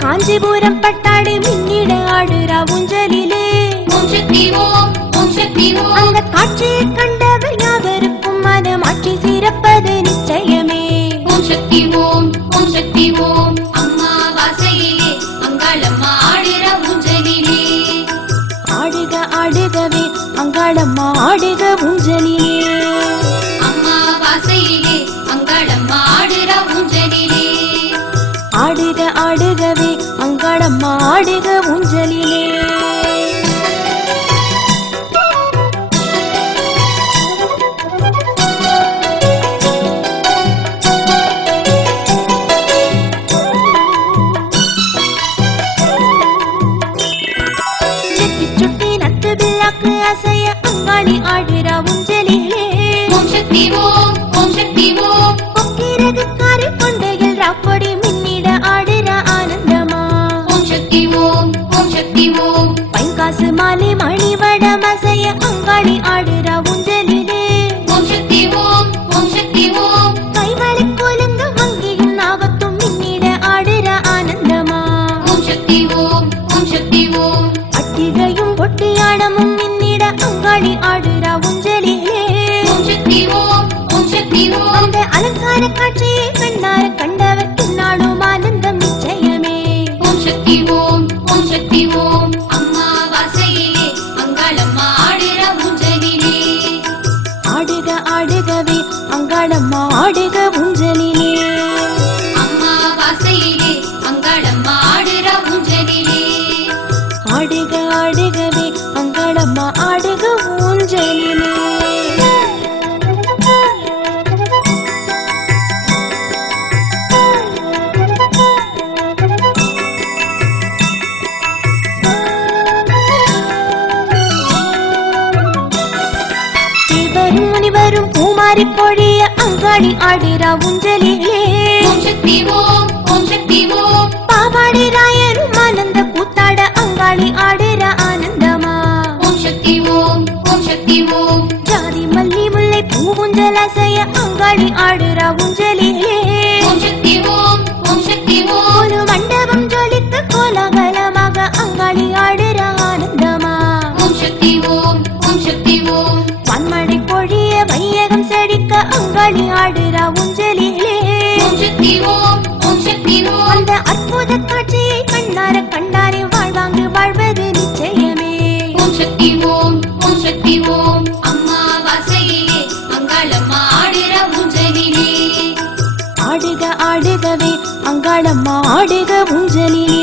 காஞ்சிபுரம் பட்டாடு மின்னிட ஆடுரா ஊஞ்சலிலே. அந்த காட்சியை கண்டவர் யாவருக்கும் மனமாற்றி சிறப்பது நிச்சயமே. ஓம் சக்தி ஓம் ஓம் சக்தி ஓம் அம்மா வாசையிலே அங்காளம்மா ஆடுற ஊஞ்சலிலே ஆடுக ஆடுகவே அங்காளம்மா ஆடுக ஊஞ்சலிலே. ஆடுக ஊஞ்சலிலே. அசைய அங்காளி ஆடுற ஊஞ்சலிலே. ஓம் சக்தி ஓம் ஓம் சக்தி ஓம். கைவளை கோலுங்க வங்கியும் நாகத்தும் மின்னிட ஆடுற ஆனந்தமா. ஓம் சக்தி ஓம் ஓம் சக்தி ஓம். அட்டிகையும் பொட்டியாடமும் மின்னிட அங்காளி ஆடுற ஊஞ்சலிலே. ஓம் சக்தி ஓம் ஓம் சக்தி ஓம். அந்த அலங்கார காட்சியை கண்டார கண்டவர் பூமாரி பொழிய அங்காளி ஆடுறா ஊஞ்சலிலே பாவாடி ராயரும் ஆனந்த கூத்தாட அங்காளி ஆடுற ஆனந்தமா. ஜாதி மல்லி முல்லை பூவுஞ்சல் அசைய அங்காளி ஆடுற ஊஞ்சலிலே. அங்காளி ஆடுற ஊஞ்சலிலே அந்த அற்புத காட்சியை கண்ணார கண்டாரே வாழ்வாங்கு வாழ்வது நிச்சயமே. ஓம் சக்தி ஓம் ஓம் சக்தி ஓம் அம்மா வாசையிலே அங்காளம்மா ஆடுற ஊஞ்சலிலே ஆடுக ஆடுகவே அங்காளம்மா ஆடுக ஊஞ்சலிலே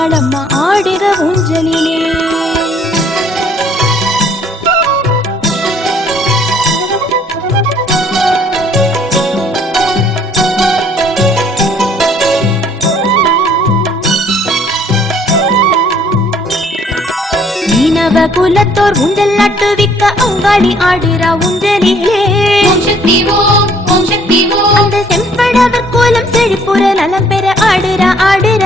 அங்காளம்மா ஆடுக ஊஞ்சலிலே. மீனவ குலத்தோர் ஊஞ்சல் நட்டுவிக்க அங்காளி ஆடுறா ஓம் அந்த செம்படவர் கோலம் செழிப்புற நலம் பெற ஆடுறா ஆடுறா